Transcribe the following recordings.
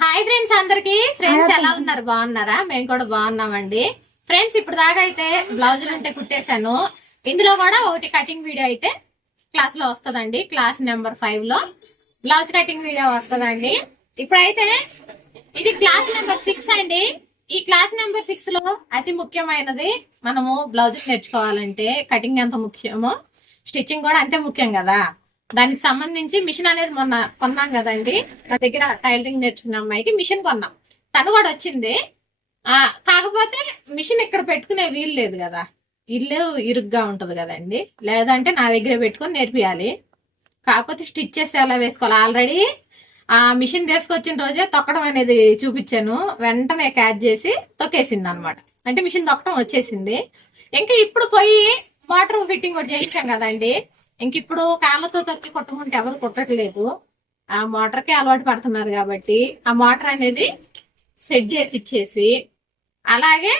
Hi friends అందరికి. Friends ఎలా ఉన్నారు? బాగున్నారా? మేము కూడా బాగున్నామండి. ఫ్రెండ్స్ ఇప్పుడు దాకా అయితే బ్లౌజులు ఉంటే కుట్టేశాను. ఇందులో కూడా ఒకటి కటింగ్ వీడియో అయితే క్లాస్లో వస్తదండి. క్లాస్ నెంబర్ ఫైవ్లో బ్లౌజ్ కటింగ్ వీడియో వస్తదండి. ఇప్పుడైతే ఇది క్లాస్ నెంబర్ సిక్స్ అండి. ఈ క్లాస్ నెంబర్ సిక్స్లో అతి ముఖ్యమైనది మనము బ్లౌజ్ నేర్చుకోవాలంటే కటింగ్ ఎంత ముఖ్యమో స్టిచ్చింగ్ కూడా అంతే ముఖ్యం కదా. దానికి సంబంధించి మిషన్ అనేది మొన్న కొన్నాం కదండి. నా దగ్గర టైలరింగ్ నేర్చుకున్న అమ్మాయికి మిషన్ కొన్నాం. తను కూడా వచ్చింది. ఆ కాకపోతే మిషన్ ఇక్కడ పెట్టుకునే వీలు లేదు కదా. ఇల్లు ఇరుగ్గా ఉంటుంది కదండి. లేదంటే నా దగ్గర పెట్టుకొని నేర్పియాలి. కాకపోతే స్టిచ్ చేసి ఎలా వేసుకోవాలి? ఆల్రెడీ ఆ మిషన్ తీసుకొచ్చిన రోజే తొక్కడం అనేది చూపించాను. వెంటనే క్యాచ్ చేసి తొక్కేసింది అనమాట అంటే మిషన్ తొక్కడం వచ్చేసింది. ఇంకా ఇప్పుడు పోయి మోటార్ ఫిట్టింగ్ కూడా చేయించాం కదండి. ఇంక ఇప్పుడు కాళ్ళతో తొక్కి కొట్టుకుంటే ఎవరు కొట్టట్లేదు. ఆ మోటార్కి అలవాటు పడుతున్నారు కాబట్టి ఆ మోటార్ అనేది సెట్ చేసి అలాగే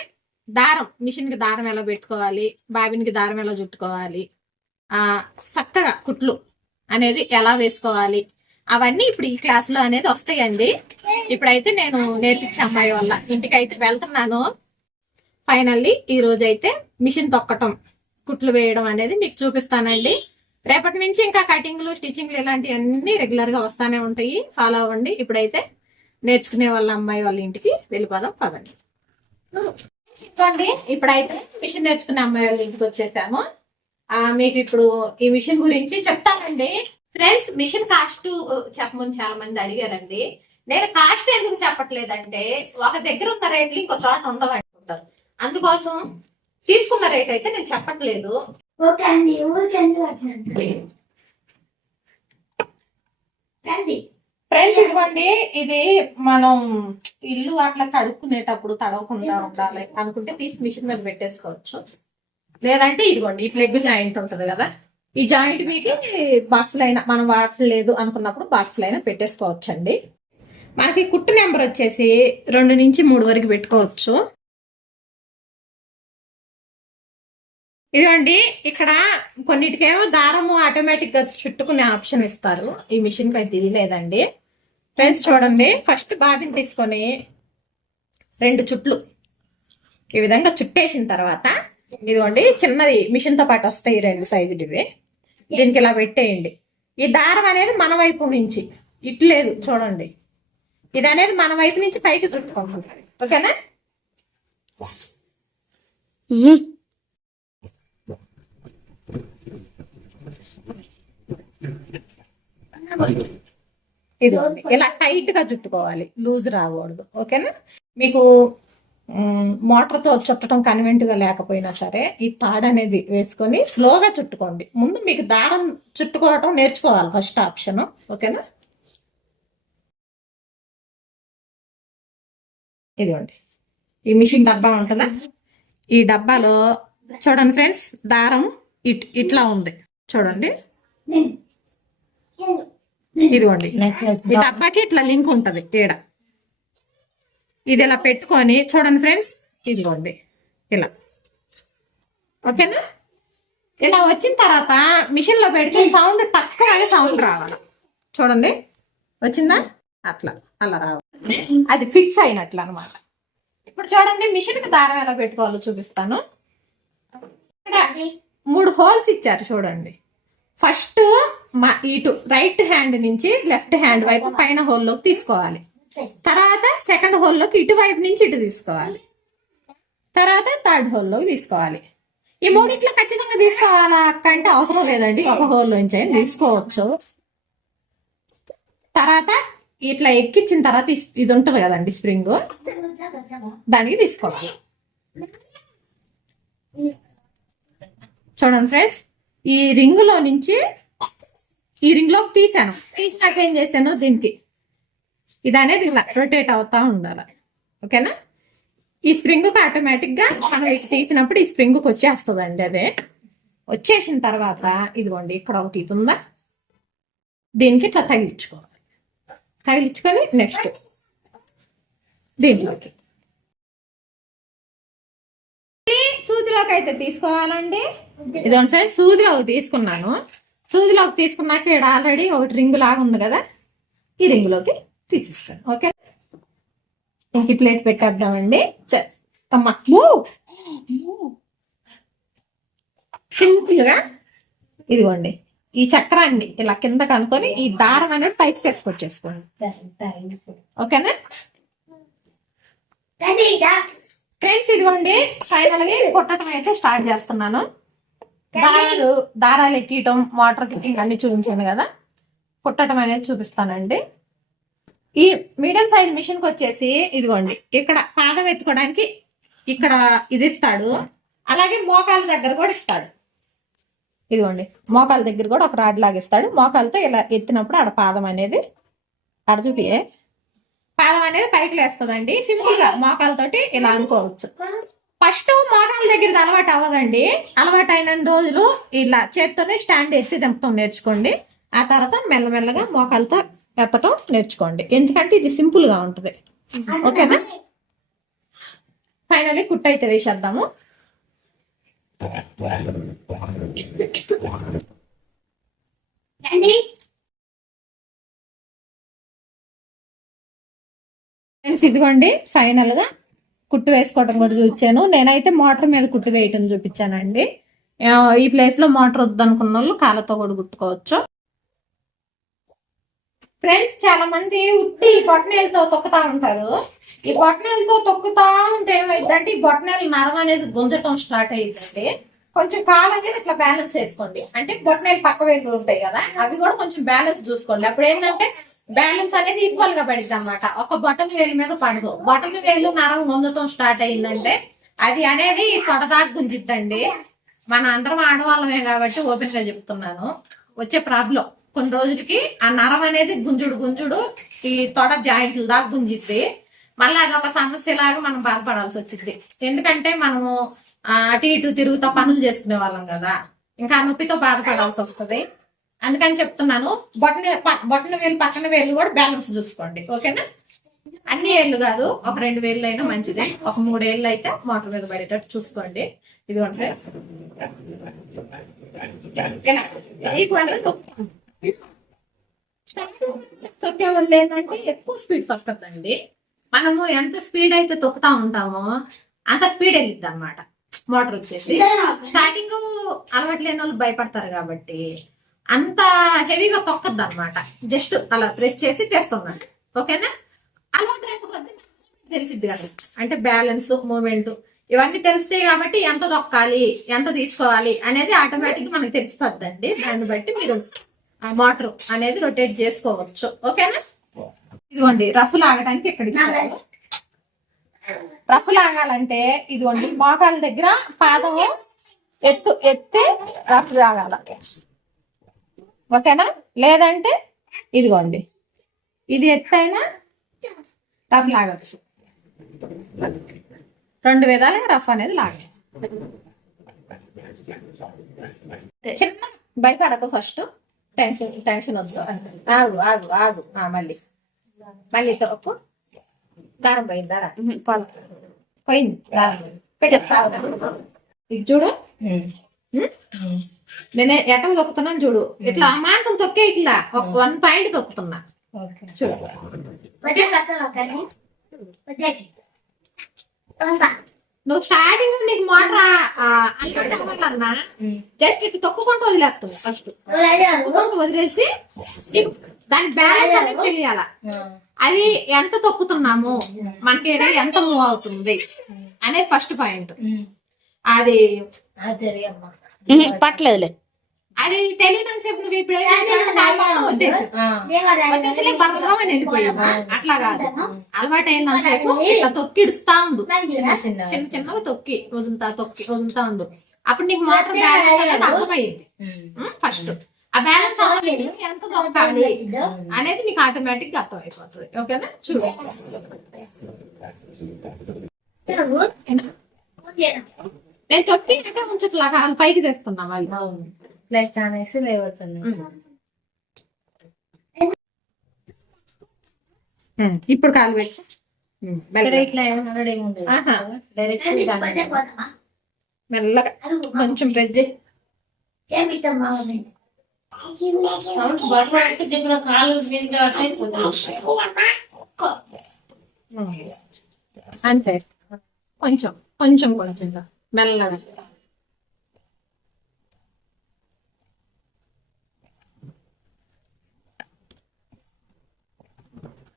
దారం మిషన్కి దారం ఎలా పెట్టుకోవాలి బాబిన్కి దారం ఎలా చుట్టుకోవాలి చక్కగా కుట్లు అనేది ఎలా వేసుకోవాలి అవన్నీ ఇప్పుడు ఈ క్లాస్లో అనేది వస్తాయండి. ఇప్పుడైతే నేను నేర్పించే అమ్మాయి వల్ల ఇంటికి అయితే వెళ్తున్నాను. ఫైనల్లీ ఈ అయితే మిషన్ తొక్కటం కుట్లు వేయడం అనేది మీకు చూపిస్తానండి. రేపటి నుంచి ఇంకా కటింగ్లు స్టిచ్చింగ్లు ఇలాంటివన్నీ రెగ్యులర్గా వస్తానే ఉంటాయి. ఫాలో అవ్వండి. ఇప్పుడైతే నేర్చుకునే వాళ్ళ అమ్మాయి వాళ్ళ ఇంటికి వెళ్ళిపోదాం. పదండి. ఇదిగోండి. ఇప్పుడైతే మిషన్ నేర్చుకునే అమ్మాయి వాళ్ళ ఇంటికి వచ్చేసాము. ఆ మీకు ఇప్పుడు ఈ మిషన్ గురించి చెప్తానండి. ఫ్రెండ్స్ మిషన్ కాస్ట్ చెప్పమని చాలా మంది అడిగారండి. నేను కాస్ట్ ఎందుకు చెప్పట్లేదంటే ఒక దగ్గర ఉన్న రేట్లు ఇంకో చోట ఉండవు అనుకుంటారు అందుకోసం తీసుకున్న రేట్ అయితే నేను చెప్పట్లేదు. రండి ఫ్రెండ్స్ ఇదిగోండి. ఇది మనం ఇల్లు అట్లా కడుక్కునేటప్పుడు తడవకుండా ఉండాలి అనుకుంటే తీసి మిషన్ మీద పెట్టేసుకోవచ్చు. లేదంటే ఇదిగోండి ఈ ప్లగ్ జాయింట్ ఉంటది కదా. ఈ జాయింట్ మీకు బాక్స్ అయినా మనం వాడలేదు అనుకున్నప్పుడు బాక్స్ అయినా పెట్టేసుకోవచ్చు అండి మనకి కుట్టు నెంబర్ వచ్చేసి రెండు నుంచి మూడు వరకు పెట్టుకోవచ్చు. ఇదిగోండి ఇక్కడ కొన్నిటికేమో దారము ఆటోమేటిక్గా చుట్టుకునే ఆప్షన్ ఇస్తారు. ఈ మిషన్ పై తెలియలేదండి ఫ్రెండ్స్ చూడండి. ఫస్ట్ బాబిన్ తీసుకొని రెండు చుట్లు ఈ విధంగా చుట్టేసిన తర్వాత ఇదిగోండి చిన్నది మిషన్తో పాటు వస్తాయి ఈ రెండు సైజులు ఇవి. దీనికి ఇలా పెట్టేయండి. ఈ దారం అనేది మన వైపు నుంచి. ఇటు లేదు చూడండి. ఇది అనేది మన వైపు నుంచి పైకి చుట్టుకుంటుంది ఓకేనా? ఇది ఇలా టైట్గా చుట్టుకోవాలి. లూజ్ రాకూడదు. ఓకేనా? మీకు మోటార్తో చుట్టడం కన్వెంట్గా లేకపోయినా సరే ఈ తాడు అనేది వేసుకొని స్లోగా చుట్టుకోండి. ముందు మీకు దారం చుట్టుకోవటం నేర్చుకోవాలి ఫస్ట్ ఆప్షన్ ఓకేనా? ఇదిగోండి. ఈ మిషన్ డబ్బా ఉంటుందా? ఈ డబ్బాలో చూడండి ఫ్రెండ్స్ దారం ఇట్ ఇట్లా ఉంది. చూడండి. ఇదిగోండి. ఈ డబ్బాకి ఇట్లా లింక్ ఉంటది ఈడ ఇది ఇలా పెట్టుకొని చూడండి ఫ్రెండ్స్. ఇదిగోండి. ఇలా. ఓకేనా? ఇలా వచ్చిన తర్వాత మిషన్లో పెడితే సౌండ్ తక్కువ సౌండ్ రావాలి. చూడండి. వచ్చిందా? అట్లా. అలా రావాలి. అది ఫిక్స్ అయినట్లు అనమాట ఇప్పుడు చూడండి మిషన్కి దారం ఎలా పెట్టుకోవాలో చూపిస్తాను. ఇక్కడ మూడు హోల్స్ ఇచ్చారు చూడండి. ఫస్ట్ మా ఇటు రైట్ హ్యాండ్ నుంచి లెఫ్ట్ హ్యాండ్ వైపు పైన హోల్లోకి తీసుకోవాలి. తర్వాత సెకండ్ హోల్లోకి ఇటువైపు నుంచి ఇటు తీసుకోవాలి. తర్వాత థర్డ్ హోల్లోకి తీసుకోవాలి. ఈ మూడిట్లో ఖచ్చితంగా తీసుకోవాలా అక్క? అంటే అవసరం లేదండి. ఒక హోల్ నుంచి అయినా తీసుకోవచ్చు. తర్వాత ఇట్లా ఎక్కించిన తర్వాత ఇది ఉంటుంది కదండి స్ప్రింగ్. దానికి తీసుకోవాలి. చూడండి ఫ్రెండ్స్. ఈ రింగ్లో నుంచి ఈ రింగ్లోకి తీసాను. తీసాక ఏం చేశాను? దీనికి. ఇది అనేది ఇలా రొటేట్ అవుతా ఉండాలి. ఓకేనా? ఈ స్ప్రింగ్కి ఆటోమేటిక్గా మనం ఇది తీసినప్పుడు ఈ స్ప్రింగ్కి వచ్చేస్తుంది వచ్చేస్తుందండి అదే. వచ్చేసిన తర్వాత ఇదిగోండి ఇక్కడ ఒకటి ఇది ఉందా దీనికి ఇట్లా తగిలించుకోవాలి. తగిలించుకొని నెక్స్ట్ దీంట్లోకి. సూదిలోకి అయితే తీసుకోవాలండి. ఇదిగోండి ఫ్రెండ్స్ సూదిలోకి తీసుకున్నాను. సూదిలోకి తీసుకున్నాక ఇక్కడ ఆల్రెడీ ఒకటి రింగ్ లాగా ఉంది కదా? ఈ రింగులోకి తీసిస్తాను ఓకే? ఇంక ప్లేట్ పెట్టేద్దామండి. చ- అమ్మా సింపుల్గా ఇదిగోండి ఈ చక్రాన్ని ఇలా కింద కనుకొని ఈ దారం అనేది పైకి తీసుకొచ్చేసుకోండి. ఓకేనా? ఫ్రెండ్స్ ఇదిగోండి ఫైనల్గా కుట్టడం అయితే స్టార్ట్ చేస్తున్నాను. దారాలు దారాలు ఎక్కియటం వాటర్ ఫిట్టింగ్ అన్ని చూపించాను కదా. కుట్టడం అనేది చూపిస్తానండి. ఈ మీడియం సైజ్ మిషన్కి వచ్చేసి ఇదిగోండి ఇక్కడ పాదం ఎత్తుకోవడానికి ఇక్కడ ఇది ఇస్తాడు. అలాగే మోకాల దగ్గర కూడా ఇస్తాడు. ఇదిగోండి మోకాల దగ్గర కూడా ఒక రాడ్ లాగా ఇస్తాడు. మోకాలతో ఇలా ఎత్తినప్పుడు ఆడ పాదం అనేది ఆడ చూపియే పాదం అనేది పైకి లేస్తుందండి. సింపుల్గా మోకాలతోటి ఇలా అనుకోవచ్చు. ఫస్ట్ మోకాల దగ్గర అలవాటు అవ్వదండి. అలవాటు అయిన రోజులు ఇలా చేత్తోనే స్టాండ్ ఎత్తి దింపటం నేర్చుకోండి. ఆ తర్వాత మెల్లమెల్లగా మోకాలతో ఎత్తటం నేర్చుకోండి. ఎందుకంటే ఇది సింపుల్గా ఉంటది. ఓకేనా? ఫైనల్లీ కుట్టు అయితే వేసేద్దాము. ఇదిగోండి ఫైనల్గా కుట్టు వేసుకోవడం కూడా చూపించాను. నేనైతే మోటార్ మీద కుట్టు వేయటం చూపించానండి. ఈ ప్లేస్లో మోటార్ వద్దనుకున్న వాళ్ళు కాళ్ళతో కూడా కుట్టుకోవచ్చు. ఫ్రెండ్స్ చాలా మంది ఉట్టి బొట్టనేలతో తొక్కుతా ఉంటారు. ఈ బొట్టనేలతో తొక్కుతా ఉంటే ఏమైందంటే ఈ బొట్టనేలు నరం అనేది గుంజటం స్టార్ట్ అయ్యిందండి. కొంచెం కాలు అనేది ఇట్లా బ్యాలెన్స్ వేసుకోండి అంటే బొట్టనేలు పక్క వైపు ఉంటాయి కదా అవి కూడా కొంచెం బ్యాలెన్స్ చూసుకోండి. అప్పుడు ఏంటంటే బ్యాలెన్స్ అనేది ఈక్వల్గా పడిద్ది అనమాట ఒక బటన్ వేలు మీద పడదు. బటన్ వేలు నరం గుంజటం స్టార్ట్ అయిందంటే అది అనేది తొడదాకు గుంజిద్దండి మన అందరం ఆడవాళ్ళమే కాబట్టి ఓపెన్గా చెప్తున్నాను. వచ్చే ప్రాబ్లం. కొన్ని రోజులకి ఆ నరం అనేది గుంజుడు గుంజుడు ఈ తొడ జాయింట్ల దాకా గుంజిద్ది మళ్ళీ అది ఒక సమస్య లాగా మనం బాధపడాల్సి వచ్చింది ఎందుకంటే మనము అటు ఇటు తిరుగుతా పనులు చేసుకునే వాళ్ళం కదా. ఇంకా ఆ నొప్పితో బాధపడాల్సి వస్తుంది. అందుకని చెప్తున్నాను బొట్టన ప- బొట్టన వేలు పక్కన వేలు కూడా బ్యాలెన్స్ చూసుకోండి ఓకేనా? అన్ని ఏళ్ళు కాదు ఒక రెండు వేలు అయినా మంచిదే ఒక మూడు ఏళ్ళు అయితే మోటార్ మీద పడేటట్టు చూసుకోండి. ఇది ఉంటే. తొక్కే వల్ల ఏంటంటే ఎక్కువ స్పీడ్ తొక్కదండి మనము ఎంత స్పీడ్ అయితే తొక్కుతా ఉంటామో అంత స్పీడ్ వెళ్ళిద్ది అనమాట మోటార్ వచ్చేసి. స్టార్టింగ్ అలవాటు లేని వాళ్ళు భయపడతారు కాబట్టి అంత హెవీగా తొక్కద్దు అనమాట జస్ట్ అలా ప్రెస్ చేసి తెస్తున్నాను ఓకేనా? అలా తెలిసిద్ది కదా అంటే బ్యాలెన్స్ మూమెంట్ ఇవన్నీ తెలుస్తాయి కాబట్టి ఎంత తొక్కాలి ఎంత తీసుకోవాలి అనేది ఆటోమేటిక్ మనకి తెలిసిపోద్దండి. దాన్ని బట్టి మీరు ఆ మోటార్ అనేది రొటేట్ చేసుకోవచ్చు. ఓకేనా? ఇదిగోండి రఫ్ లాగడానికి ఇక్కడ రఫ్ లాగాలంటే ఇదిగోండి మోకాల దగ్గర పాదము ఎత్తు ఎత్తి రఫ్ లాగాల. ఓకేనా? లేదంటే ఇదిగోండి. ఇది ఎత్తైనా రఫ్ లాగచ్చు. రెండు విధాలుగా రఫ్ అనేది లాగాలి చిన్న భయపడకు ఫస్ట్. టెన్షన్ టెన్షన్ వద్దు ఆగు ఆగు ఆగు. ఆ, మళ్ళీ. మళ్ళీ తొక్కు దారం పోయింది దారా. పోయింది. ఇది చూడు? నేను ఎట తొక్కుతున్నాను చూడు. ఇట్లా అమాంతం తొక్కే ఇట్లా. ఒక వన్ పాయింట్ తొక్కుతున్నా. చూడు. నువ్వు స్టార్టింగ్ నీకు మోటార్ అలవాటు అవ్వాలన్నా జస్ట్ ఇటు తొక్కుకుంటూ వదిలేస్తుంది ఫస్ట్ తొక్కుకుంటూ వదిలేసి దాని బ్యాలెన్స్ అనేది తెలియాల? అది ఎంత తొక్కుతున్నాము? మనకి ఎంత మూవ్ అవుతుంది? అనేది ఫస్ట్ పాయింట్ అది పట్టలేదులే. అది తెలియనంతసేపు నువ్వు ఇప్పుడు వచ్చేసి వెళ్ళిపోయావు. అట్లా కాదు. అలవాటు అయినంతసేపు ఇట్లా తొక్కి ఇడుస్తా ఉండు. చిన్న చిన్నగా తొక్కి. వదులుతా తొక్కి వదులుతా ఉండు. అప్పుడు నీకు మోటార్ బ్యాలెన్స్ అనేది అర్థమైంది. ఫస్ట్ ఆ బ్యాలెన్స్ అర్థమైంది ఎంత తొక్కాలి అనేది నీకు ఆటోమేటిక్గా అర్థమైపోతుంది. ఓకేనా చూడు. నేను తొక్కి అంటే ఉంచట్లా పైకి తెస్తున్నా వాళ్ళు. ప్లస్ అనేసి లేవడుతుంది ఇప్పుడు కాలు పెట్టి. ఇట్లా. డైరెక్ట్ మెల్లగా. కొంచెం ప్రెస్ చేయి. సౌండ్ బట్ట చెప్పిన కాలు అంతే. కొంచెం. కొంచెం కొంచెం మెల్లగా.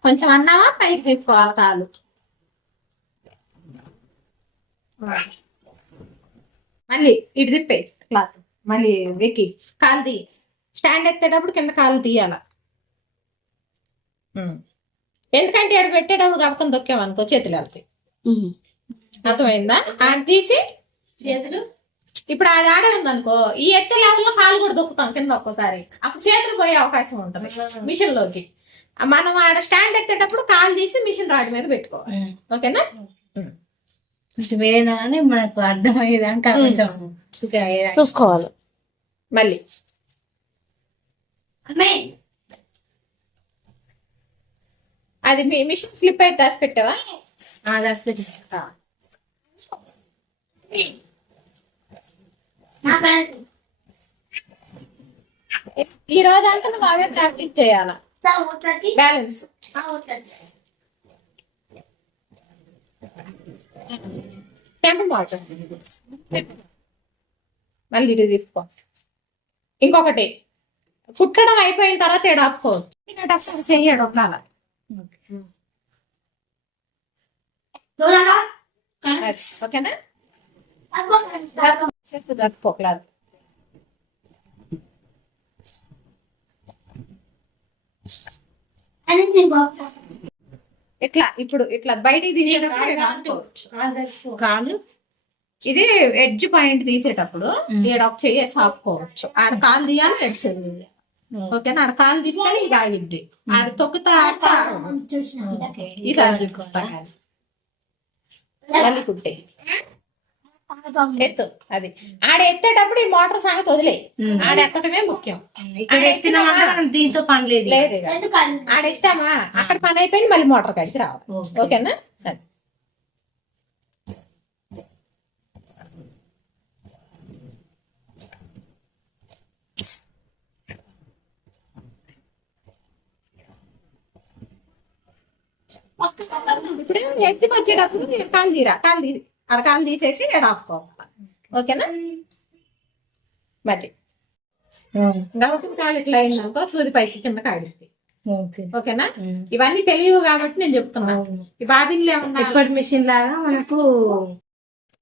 కొంచెం అన్నావా? పైకి తీసుకోవాలి కాలు మళ్ళీ ఇటు తిప్పే క్లాత్. మళ్ళీ వెక్కి. కాలు తీ స్టాండ్ ఎత్తేటప్పుడు కింద కాలు తీయాల. ఎందుకంటే ఇక్కడ పెట్టేటప్పుడు కప్పుకొని దొక్కామనుకో చేతులు వెళ్తాయి. అర్థమైందా? అది తీసి చేతులు? ఇప్పుడు అది ఆడే ఉందనుకో ఈ ఎత్తే లెవెల్లో కాలు కూడా దొక్కుతాం కింద ఒక్కోసారి. అప్పుడు చేతులు పోయే అవకాశం ఉంటుంది మిషన్లోకి మనం ఆడ స్టాండ్ ఎత్తేటప్పుడు కాలు తీసి మిషన్ రాడ్ మీద పెట్టుకోవాలి. ఓకేనా? అని మనకు అర్థమయ్యేదాకా కొంచెం. చూసుకోవాలి. మళ్ళీ. అది మీ మిషన్ స్లిప్ అయితే దాచి పెట్టావా ఆ, దాచి పెట్టి. ఈ రోజు అంతా నువ్వు అవే ప్రాక్టీస్ చేయాలా? బ్యాలెన్స్ మళ్ళీ ఇది తిప్పుకో. ఇంకొకటి. కుట్టడం అయిపోయిన తర్వాత ఏడు ఆపుకో. చెయ్యడు ఉండాలి ఓకేనా? చెప్పు జరుపుకోకలేదు ఇట్లా ఇప్పుడు ఇట్లా బయటికి తీసేటప్పుడు. కాలు ఇది ఎడ్జ్ పాయింట్ తీసేటప్పుడు. ఈడ ఒక ఆడ కాలు తీయాలి ఎడ్ చెయ్యాలి ఓకేనా? ఆడ కాలు తీస్తే ఇది ఆగిద్ది. ఆడ తొక్కుతా. ఈసారి చూపిస్తా కుట్టే. ఎత్తు అది. ఆడ ఎత్తేటప్పుడు ఈ మోటార్ సంగతి వదిలే. ఆడ ఎత్తడమే ముఖ్యం. దీంతో పని లేదు లేదు. ఆడ ఎత్తామా? అక్కడ పని అయిపోయింది మళ్ళీ మోటార్ కాడికి రావాలి. ఓకే. ఓకేనా? అది. ఇప్పుడు ఎత్తుకు వచ్చేటప్పుడు కాలు తీరా కాలు ఆడ కాలు తీసేసి ఆపుకోవాలి ఓకేనా? మళ్ళీ. గవకం కాలు ఇట్లా అయిందనుకో సూది పైకి కింద ఓకే. ఓకేనా. ఇవన్నీ తెలియవు కాబట్టి నేను చెప్తున్నా. అవును. ఈ బాబిన్లు ఏమన్నా ఇప్పటి మిషన్ లాగా మనకు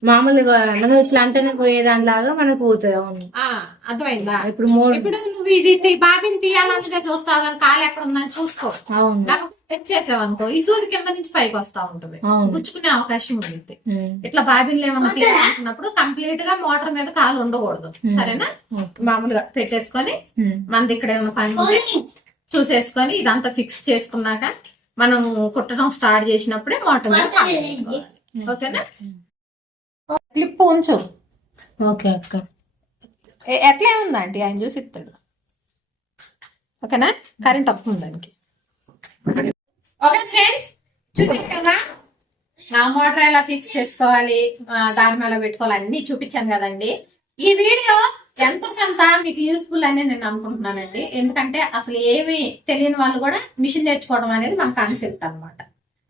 మామూలుగా మనం ఇట్లా అంటేనే పోయేదానిలాగా మనకు పోతుంది అవును. అర్థమైందా? ఇప్పుడు ఇప్పుడు నువ్వు ఇది బాబిని తీయాలన్నదే చూస్తావు కానీ కాలు ఎక్కడ ఉందని చూసుకో. అవును. చేసావనుకో ఈ సూది కింద నుంచి పైకి వస్తా ఉంటుంది. గుచ్చుకునే అవకాశం ఉంది ఉమ్. ఇట్లా బాబిన్లు ఏమన్నా కంప్లీట్గా మోటార్ మీద కాలు ఉండకూడదు. సరేనా. మామూలుగా పెట్టేసుకొని. మనది ఇక్కడ ఏమైనా పని చూసేసుకొని ఇదంతా ఫిక్స్ చేసుకున్నాక మనం కుట్టడం స్టార్ట్ చేసినప్పుడే మోటార్ మీద. ఓకేనా? క్లిప్ ఉంచు. ఓకే అక్క. ఎట్లా ఉందా ఆంటీ? ఆయన చూసి ఇస్తాడు. ఓకేనా? కరెంట్ వస్తుంది దానికి ఓకే ఫ్రెండ్స్ చూసారు కదా? ఆ మోటార్ ఎలా ఫిక్స్ చేసుకోవాలి? ఆ, దాని పెట్టుకోవాలి అన్ని చూపించాను కదండి. ఈ వీడియో ఎంతో కొంత మీకు యూస్ఫుల్ అని నేను అనుకుంటున్నానండి. ఎందుకంటే అసలు ఏమి తెలియని వాళ్ళు కూడా మిషన్ నేర్చుకోవడం అనేది మన కాన్సెప్ట్ అన్నమాట.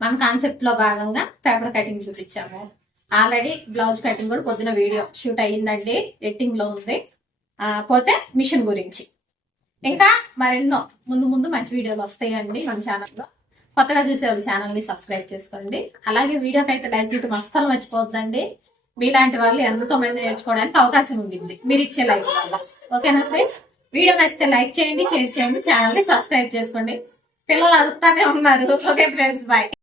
మన కాన్సెప్ట్లో భాగంగా పేపర్ కటింగ్ చూపించాము. ఆల్రెడీ బ్లౌజ్ కటింగ్ కూడా పొద్దున వీడియో షూట్ అయ్యిందండి. ఎడిటింగ్లో ఉంది. పోతే మిషన్ గురించి. ఇంకా మరెన్నో ముందు ముందు మంచి వీడియోలు వస్తాయండి మన ఛానల్లో కొత్తగా చూసే ఛానల్ని సబ్స్క్రైబ్ చేసుకోండి. అలాగే వీడియోకి అయితే లైక్ చేయడం అస్సలు మర్చిపోద్దండి మీలాంటి వాళ్ళు ఎంతో మంది నేర్చుకోవడానికి అవకాశం ఉండింది. మీరు ఇచ్చే లైక్ వల్ల. ఓకేనా ఫ్రెండ్స్ వీడియో నచ్చితే లైక్ చేయండి షేర్ చేయండి ఛానల్ని సబ్స్క్రైబ్ చేసుకోండి. పిల్లలు అడుగుతానే ఉన్నారు. Okay friends bye